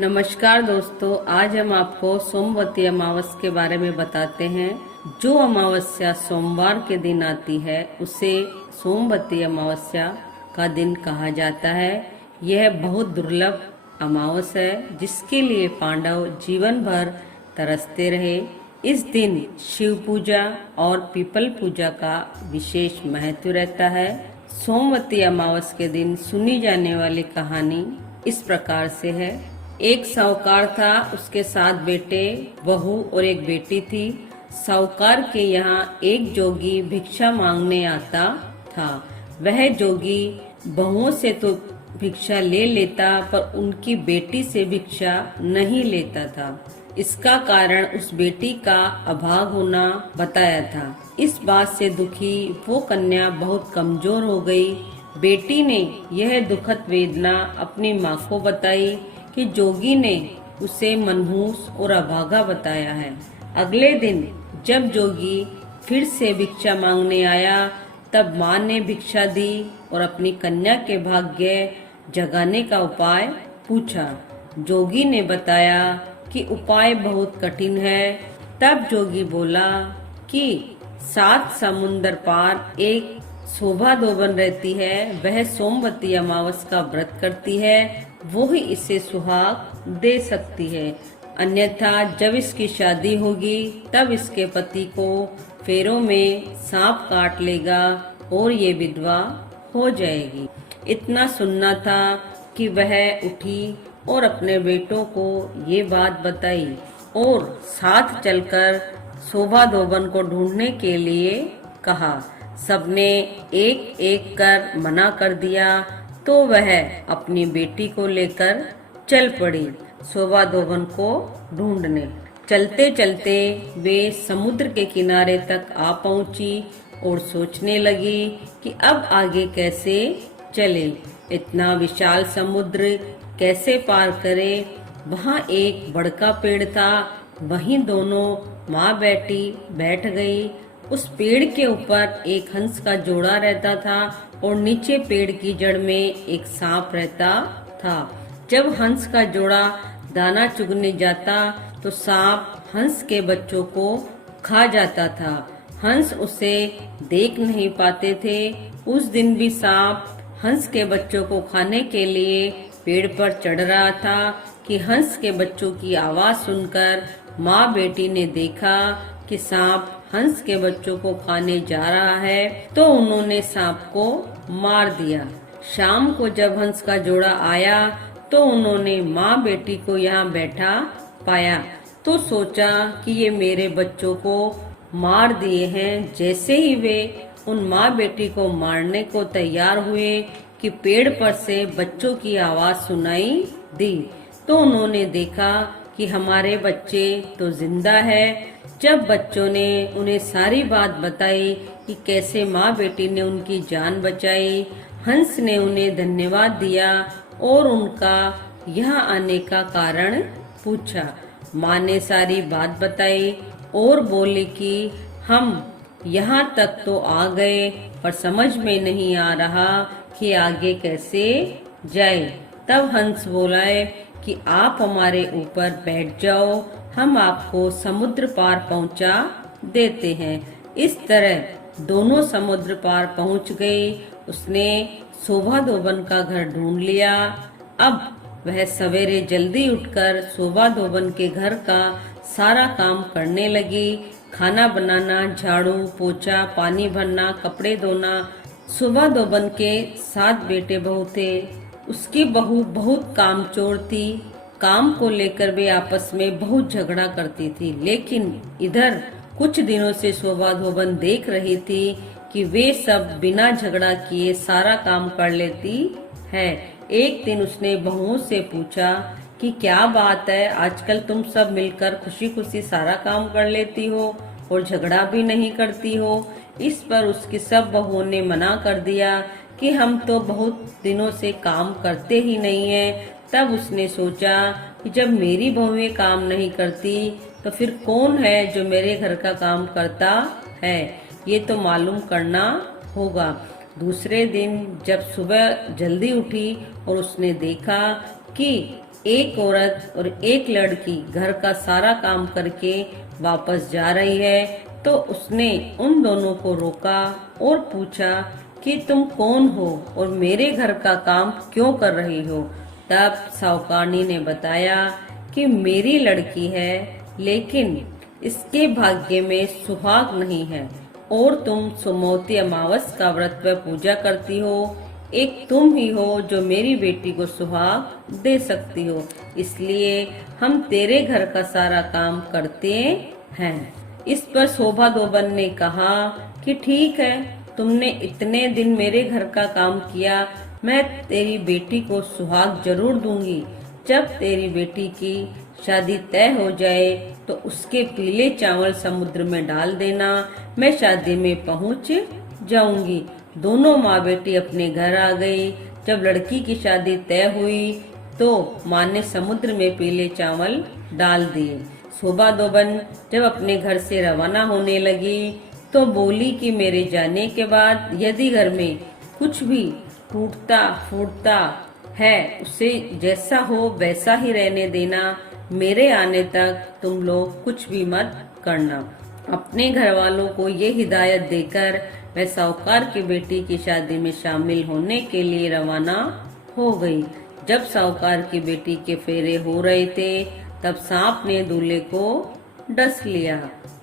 नमस्कार दोस्तों, आज हम आपको सोमवती अमावस्या के बारे में बताते हैं। जो अमावस्या सोमवार के दिन आती है उसे सोमवती अमावस्या का दिन कहा जाता है। यह बहुत दुर्लभ अमावस्या है जिसके लिए पांडव जीवन भर तरसते रहे। इस दिन शिव पूजा और पीपल पूजा का विशेष महत्व रहता है। सोमवती अमावस्या के दिन सुनी जाने वाली कहानी इस प्रकार से है। एक साहूकार था, उसके 7 बेटे, बहू और एक बेटी थी। साहूकार के यहाँ एक जोगी भिक्षा मांगने आता था। वह जोगी बहुओं से तो भिक्षा ले लेता पर उनकी बेटी से भिक्षा नहीं लेता था। इसका कारण उस बेटी का अभाग होना बताया था। इस बात से दुखी वो कन्या बहुत कमजोर हो गई। बेटी ने यह दुखद वेदना अपनी माँ को बताई कि जोगी ने उसे मनहूस और अभागा बताया है। अगले दिन जब जोगी फिर से भिक्षा मांगने आया तब माँ ने भिक्षा दी और अपनी कन्या के भाग्य जगाने का उपाय पूछा। जोगी ने बताया कि उपाय बहुत कठिन है। तब जोगी बोला कि 7 समुंदर पार एक शोभा दोबन रहती है, वह सोमवती अमावस्या का व्रत करती है, वो ही इसे सुहाग दे सकती है। अन्यथा जब इसकी शादी होगी तब इसके पति को फेरों में सांप काट लेगा और ये विधवा हो जाएगी। इतना सुनना था कि वह उठी और अपने बेटों को ये बात बताई और साथ चलकर शोभा दोबन को ढूंढने के लिए कहा। सबने एक एक कर मना कर दिया तो वह अपनी बेटी को लेकर चल पड़ी शोभा दोबन को ढूंढने। चलते चलते वे समुद्र के किनारे तक आ पहुंची और सोचने लगी कि अब आगे कैसे चले। इतना विशाल समुद्र कैसे पार करे। वहाँ एक बड़का पेड़ था, वहीं दोनों माँ बेटी बैठ गई। उस पेड़ के ऊपर एक हंस का जोड़ा रहता था और नीचे पेड़ की जड़ में एक सांप रहता था। जब हंस का जोड़ा दाना चुगने जाता तो सांप हंस के बच्चों को खा जाता था। हंस उसे देख नहीं पाते थे। उस दिन भी सांप हंस के बच्चों को खाने के लिए पेड़ पर चढ़ रहा था कि हंस के बच्चों की आवाज सुनकर माँ बेटी ने देखा कि सांप हंस के बच्चों को खाने जा रहा है, तो उन्होंने सांप को मार दिया। शाम को जब हंस का जोड़ा आया तो उन्होंने माँ बेटी को यहाँ बैठा पाया तो सोचा कि ये मेरे बच्चों को मार दिए हैं। जैसे ही वे उन माँ बेटी को मारने को तैयार हुए कि पेड़ पर से बच्चों की आवाज सुनाई दी, तो उन्होंने देखा कि हमारे बच्चे तो जिंदा है। जब बच्चों ने उन्हें सारी बात बताई कि कैसे माँ बेटी ने उनकी जान बचाई, हंस ने उन्हें धन्यवाद दिया और उनका यहाँ आने का कारण पूछा। माँ ने सारी बात बताई और बोली कि हम यहाँ तक तो आ गए पर समझ में नहीं आ रहा कि आगे कैसे जाए। तब हंस बोला कि आप हमारे ऊपर बैठ जाओ, हम आपको समुद्र पार पहुंचा देते हैं। इस तरह दोनों समुद्र पार पहुंच गए। उसने शोभा दोबन का घर ढूंढ लिया। अब वह सवेरे जल्दी उठकर शोभा दोबन के घर का सारा काम करने लगी। खाना बनाना, झाड़ू पोछा, पानी भरना, कपड़े धोना। शोभा दोबन के 7 बेटे बहू थे। उसकी बहू बहुत कामचोर थी। काम को लेकर वे आपस में बहुत झगड़ा करती थी। लेकिन इधर कुछ दिनों से शोभा दोबन देख रही थी कि वे सब बिना झगड़ा किए सारा काम कर लेती है। एक दिन उसने बहुओं से पूछा कि क्या बात है, आजकल तुम सब मिलकर खुशी खुशी सारा काम कर लेती हो और झगड़ा भी नहीं करती हो। इस पर उसकी सब बहुओं ने मना कर दिया कि हम तो बहुत दिनों से काम करते ही नहीं है। तब उसने सोचा कि जब मेरी बहुएं काम नहीं करती तो फिर कौन है जो मेरे घर का काम करता है, ये तो मालूम करना होगा। दूसरे दिन जब सुबह जल्दी उठी और उसने देखा कि एक औरत और एक लड़की घर का सारा काम करके वापस जा रही है तो उसने उन दोनों को रोका और पूछा कि तुम कौन हो और मेरे घर का काम क्यों कर रही हो। तब साहूकारनी ने बताया कि मेरी लड़की है लेकिन इसके भाग्य में सुहाग नहीं है और तुम सोमवती अमावस का व्रत व पूजा करती हो। एक तुम ही हो जो मेरी बेटी को सुहाग दे सकती हो, इसलिए हम तेरे घर का सारा काम करते हैं। इस पर शोभा धोबन ने कहा कि ठीक है, तुमने इतने दिन मेरे घर का काम किया, मैं तेरी बेटी को सुहाग जरूर दूंगी। जब तेरी बेटी की शादी तय हो जाए तो उसके पीले चावल समुद्र में डाल देना, मैं शादी में पहुंच जाऊंगी। दोनों माँ बेटी अपने घर आ गई। जब लड़की की शादी तय हुई तो माँ ने समुद्र में पीले चावल डाल दिए। शोभा धोबन जब अपने घर से रवाना होने लगी तो बोली कि मेरे जाने के बाद यदि घर में कुछ भी टूटता फूटता है उसे जैसा हो वैसा ही रहने देना, मेरे आने तक तुम लोग कुछ भी मत करना। अपने घर वालों को ये हिदायत देकर वह साहूकार की बेटी की शादी में शामिल होने के लिए रवाना हो गई। जब साहूकार की बेटी के फेरे हो रहे थे तब सांप ने दूल्हे को डस लिया।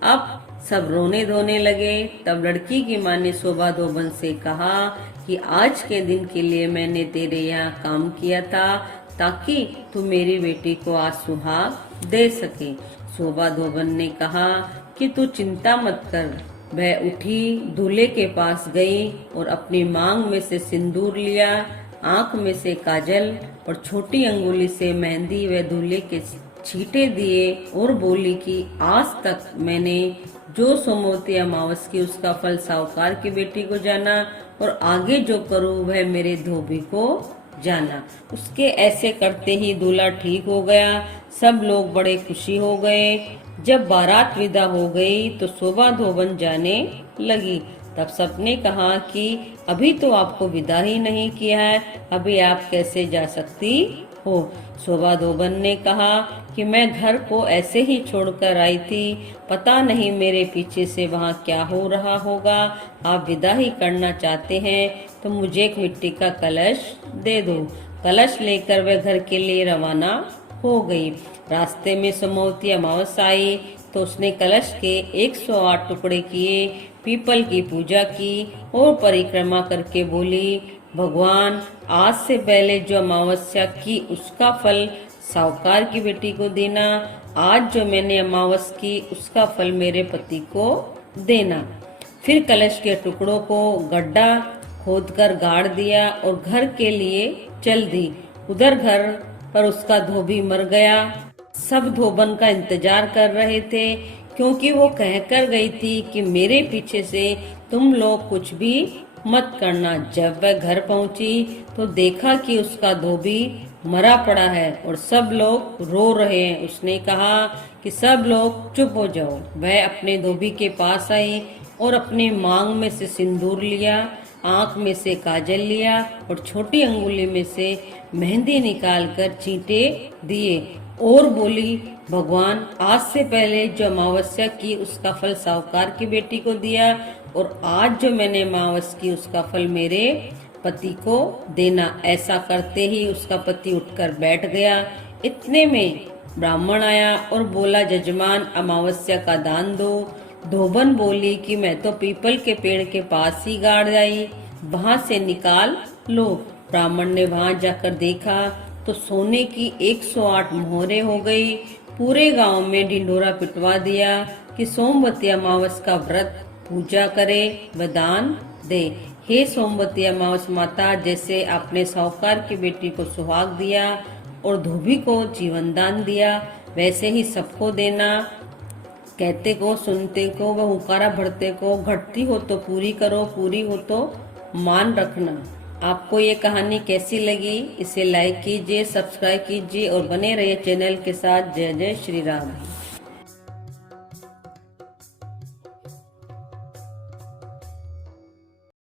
अब सब रोने धोने लगे। तब लड़की की माँ ने शोभा धोबन से कहा कि आज के दिन के लिए मैंने तेरे यहाँ काम किया था ताकि तू मेरी बेटी को आज सुहाग दे सके। शोभा धोबन ने कहा कि तू चिंता मत कर। वह उठी, दूल्हे के पास गई और अपनी मांग में से सिंदूर लिया, आंख में से काजल और छोटी अंगुली से मेहंदी व दूल्हे के छींटे दिए और बोली कि आज तक मैंने जो सोमवती अमावस की उसका फल साहूकार की बेटी को जाना और आगे जो करूँ वह मेरे धोबी को जाना। उसके ऐसे करते ही दूल्हा ठीक हो गया। सब लोग बड़े खुशी हो गए। जब बारात विदा हो गई तो शोभा धोबन जाने लगी। तब सबने कहा कि अभी तो आपको विदा ही नहीं किया है, अभी आप कैसे जा सकती हो। शोभा धोबन ने कहा कि मैं घर को ऐसे ही छोड़कर आई थी, पता नहीं मेरे पीछे से वहाँ क्या हो रहा होगा। आप विदा ही करना चाहते हैं तो मुझे एक मिट्टी का कलश दे दो। कलश लेकर वह घर के लिए रवाना हो गई। रास्ते में सोमवती अमावस आई तो उसने कलश के 108 टुकड़े किए, पीपल की पूजा की और परिक्रमा करके बोली, भगवान आज से पहले जो अमावस्या की उसका फल साहूकार की बेटी को देना, आज जो मैंने अमावस की उसका फल मेरे पति को देना। फिर कलश के टुकड़ों को गड्ढा खोदकर गाड़ दिया और घर के लिए चल दी। उधर घर पर उसका धोबी मर गया। सब धोबन का इंतजार कर रहे थे क्योंकि वो कहकर गई थी कि मेरे पीछे से तुम लोग कुछ भी मत करना। जब वह घर पहुंची तो देखा कि उसका धोबी मरा पड़ा है और सब लोग रो रहे हैं। उसने कहा कि सब लोग चुप हो जाओ। वह अपने धोबी के पास आई और अपनी मांग में से सिंदूर लिया, आंख में से काजल लिया और छोटी अंगुली में से मेहंदी निकालकर चींटे दिए और बोली, भगवान आज से पहले जो अमावस्या की उसका फल साहूकार की बेटी को दिया और आज जो मैंने अमावस की उसका फल मेरे पति को देना। ऐसा करते ही उसका पति उठकर बैठ गया। इतने में ब्राह्मण आया और बोला, जजमान अमावस्या का दान दो। धोबन बोली कि मैं तो पीपल के पेड़ के पास ही गाड़ आई, वहाँ से निकाल लो। ब्राह्मण ने वहाँ जाकर देखा तो सोने की 108 मोहरें हो गई। पूरे गांव में ढिंढोरा पिटवा दिया कि सोमवती अमावस का व्रत पूजा करे व दान दे। हे सोमवती अमावस माता, जैसे आपने साहूकार की बेटी को सुहाग दिया और धोबी को जीवन दान दिया, वैसे ही सबको देना। कहते को सुनते को व हुकारा भरते को, घटती हो तो पूरी करो, पूरी हो तो मान रखना। आपको ये कहानी कैसी लगी? इसे लाइक कीजिए, सब्सक्राइब कीजिए और बने रहिए चैनल के साथ। जय जय श्री राम।